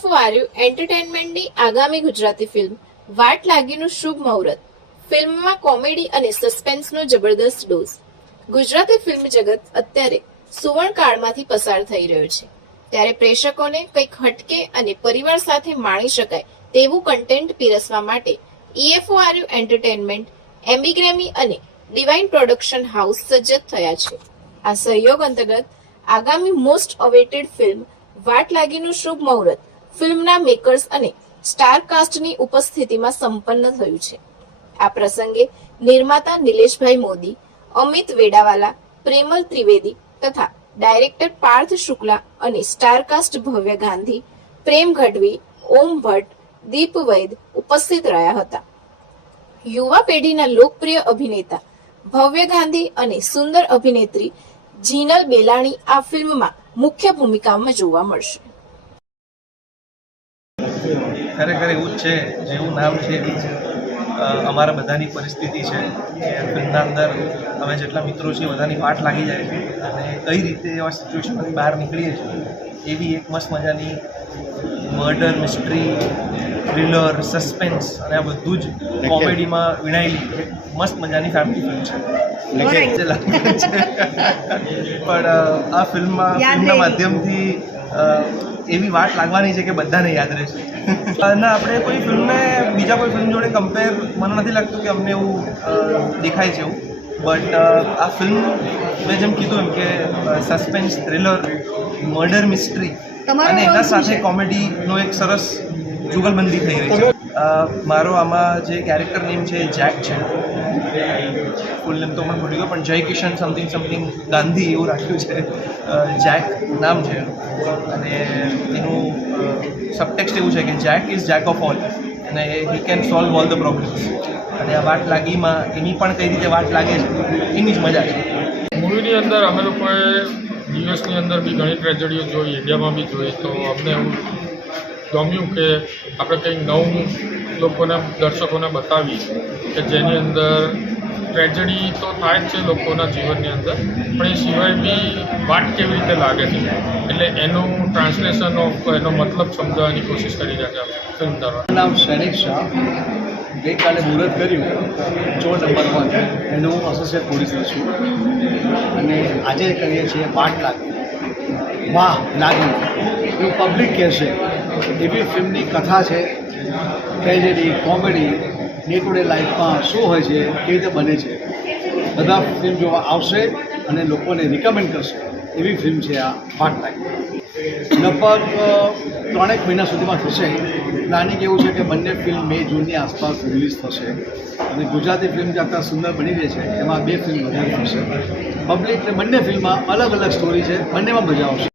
EFORU એન્ટરટેનમેન્ટની આગામી Gujarati film વાટ લાગીનું શુભ મુહૂર્ત. ફિલ્મમાં કોમેડી અને સસ્પેન્સનો જબરદસ્ત ડોઝ. ગુજરાતી ફિલ્મ જગત અત્યારે સુવર્ણકાળમાંથી પસાર થઈ રહ્યો છે, ત્યારે પ્રેક્ષકોને કંઈક હટકે અને પરિવાર સાથે માણી શકાય તેવું કન્ટેન્ટ પીરસવા માટે EFORU એન્ટરટેનમેન્ટ, એમ્બીગ્રેમી અને ડિવાઇન પ્રોડક્શન હાઉસ સજ્જ થયા છે. આ સહયોગ અંતર્ગત આગામી મોસ્ટ અવેટેડ ફિલ્મ વાટ લાગીનું શુભ મુહૂર્ત ફિલ્મના મેકર્સ અને સ્ટાર કાસ્ટની ઉપસ્થિતિમાં સંપન્ન થયું છે. આ પ્રસંગે નિર્માતા નિલેશભાઈ મોદી, અમિત વેડાવાલા, પ્રેમલ ત્રિવેદી તથા ડાયરેક્ટર પાર્થ શુક્લા અને સ્ટાર કાસ્ટ ભવ્ય ગાંધી, પ્રેમ ગઢવી, ઓમ ભટ્ટ, દીપ વૈદ ઉપસ્થિત રહ્યા હતા. યુવા પેઢીના લોકપ્રિય અભિનેતા ભવ્ય ગાંધી અને સુંદર અભિનેત્રી જીનલ બેલાણી આ ફિલ્મમાં મુખ્ય ભૂમિકામાં જોવા મળશે. ખરેખર એવું જ છે, જેવું નામ છે એવી જ અમારા બધાની પરિસ્થિતિ છે કે ફિલ્મના અંદર અમે જેટલા મિત્રો છીએ બધાની વાટ લાગી જાય છે અને કઈ રીતે એવા સિચ્યુએશનમાંથી બહાર નીકળીએ છીએ એવી એક મસ્ત મજાની મર્ડર, મિસ્ટ્રી, થ્રિલર, સસ્પેન્સ અને આ બધું જ કોમેડીમાં વિણાયેલી એક મસ્ત મજાની ફેમિલી ફિલ્મ છે. પણ આ ફિલ્મના માધ્યમથી એવી વાટ લાગવાની છે કે બધાને યાદ રહેશે. અને આપણે કોઈ ફિલ્મને બીજા કોઈ ફિલ્મ જોડે કમ્પેર મને નથી લાગતું કે અમને એવું દેખાય છે એવું. બટ આ ફિલ્મ મેં જેમ કીધું એમ કે સસ્પેન્સ, થ્રિલર, મર્ડર મિસ્ટ્રી અને એના સાથે કોમેડીનો એક સરસ જુગલબંધી થઈ રહી છે. મારો આમાં જે કેરેક્ટર નેમ છે જેક છે. ફૂલ નેમ તો મને ભૂલી ગયો, પણ જય કિશન સમથિંગ ગાંધી એવું રાખ્યું છે. જેક નામ છે અને એનું સબટેક્સ્ટ એવું છે કે Jack is Jack of all અને he can solve all the problems. અને આ વાટ લાગીમાં એની પણ કઈ રીતે વાટ લાગે છે એની જ મજા છે. મૂવીની અંદર અમે લોકોએ યુએસની અંદર બી ઘણી ટ્રેજડીઓ જોઈ, ઇન્ડિયામાં બી જોઈ, તો અમને એવું ગમ્યું કે આપણે કંઈક નવું લોકોને, દર્શકોને બતાવી કે જેની અંદર ટ્રેજડી તો થાય જ છે લોકોના જીવનની અંદર, પણ એ સિવાય બી વાટ કેવી રીતે લાગે છે એટલે એનું ટ્રાન્સલેશન ઓફ એનો મતલબ સમજાવવાની કોશિશ કરી રહ્યા છે ફિલ્મ દ્વારા. નામ સૈનિક શાહ. ગઈકાલે મુહૂર્ત કર્યું 14 નંબર 1, એનું હું એસોસિએટ પ્રોડ્યુસર છું અને આજે કરીએ છીએ વાટ લાગી. વાહ લાગી એવું પબ્લિક કહેશે એવી ફિલ્મની કથા છે. Tragedy, comedy, day to day લાઈફમાં શું હોય છે, કેવી રીતે બને છે, બધા ફિલ્મ જોવા આવશે અને લોકોને રિકમેન્ડ કરશે એવી ફિલ્મ છે આ વાટ લાગી. લગભગ 3 મહિના સુધીમાં થશે. પ્લાનિંગ એવું છે કે બંને ફિલ્મ મે, જૂનની આસપાસ રિલીઝ થશે અને ગુજરાતી ફિલ્મ જે અત્યારે સુંદર બની રહી છે એમાં 2 ફિલ્મ વધારે થશે. પબ્લિકને બંને ફિલ્મમાં અલગ અલગ સ્ટોરી છે, બંનેમાં મજા આવશે.